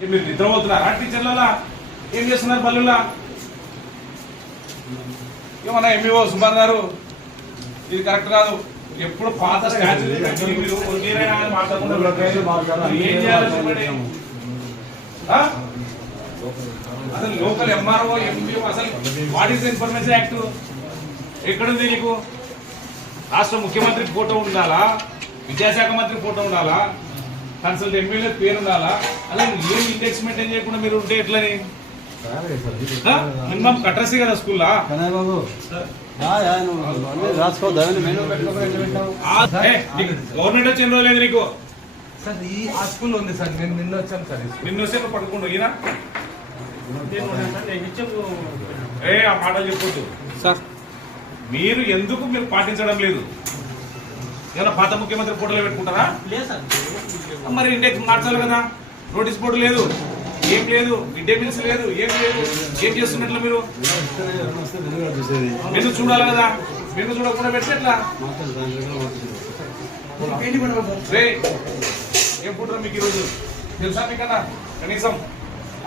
మీరు నిద్రపోతున్నారా టీచర్లలా? ఏం చేస్తున్నారు పల్లెల్లో? ఏమన్నా ఎంఈఓ సుమార్ గారు ఇది కరెక్ట్ కాదు. ఎప్పుడు పాత స్టాచ్యూ మీరు మాట్లాడకుండా ఏం చేయాలి చెప్పండి. అసలు లోకల్ ఎంఆర్ఓ ఎంపీఓ అసలు వాట్ ఈస్ ఇన్ఫర్మేషన్ యాక్ట్ ఎక్కడుంది నీకు? రాష్ట్ర ముఖ్యమంత్రి ఫోటో ఉండాలా, విద్యాశాఖ మంత్రి ఫోటో ఉండాలా, కన్సల్ట్ ఎమ్మెల్యే పేరు ఉండాలా? అలా ఏం ఇండెక్స్ మెయింటైన్ చేయకుండా మీరు ఉంటే ఎట్లని? మినిమం కట్రసీ కదా స్కూల్లా. గవర్నమెంట్ వచ్చి ఎన్ని రోజులు లేదు నీకు? సార్ ఈ ఆ స్కూల్లో ఉంది సార్. నేను నిన్న వచ్చాను సార్. నిన్న వస్తే పడుకుంటూ ఈయన ఆ మాటలు చెప్పొద్దు సార్. మీరు ఎందుకు మీరు పాటించడం లేదు? ఏమైనా పాత ముఖ్యమంత్రి ఫోటోలు పెట్టుకుంటారా? మరి ఇండెక్స్ మార్చాలి కదా. నోటీస్ బోర్డు లేదు, ఏం లేదు, మిడ్ డే మీల్స్ లేదు, ఏం లేదు. ఏం చేస్తున్నట్లు మీరు? మెను చూడాలి కదా. మెను చూడకుండా పెట్టినట్లా ఏం పుట్టారు మీకు ఈరోజు తెలుసా? మీకన్నా కనీసం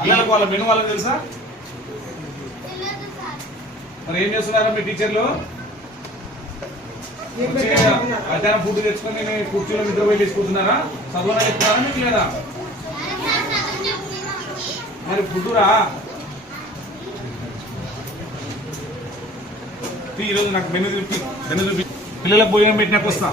పిల్లలకు వాళ్ళ మెను వాళ్ళకి తెలుసా? మరి ఏం చేస్తున్నారా మీ టీచర్లు? మధ్యాహ్నం ఫుడ్ తెచ్చుకొని కుర్చీలో నిద్రపోయి తీసుకుంటున్నారా? చదువునా చెప్తున్నారా మీకు లేదా? మరి ఫుడ్డురా ఈరోజు నాకు మెను చూపి పిల్లలకు భోజనం పెట్టినాక వస్తా.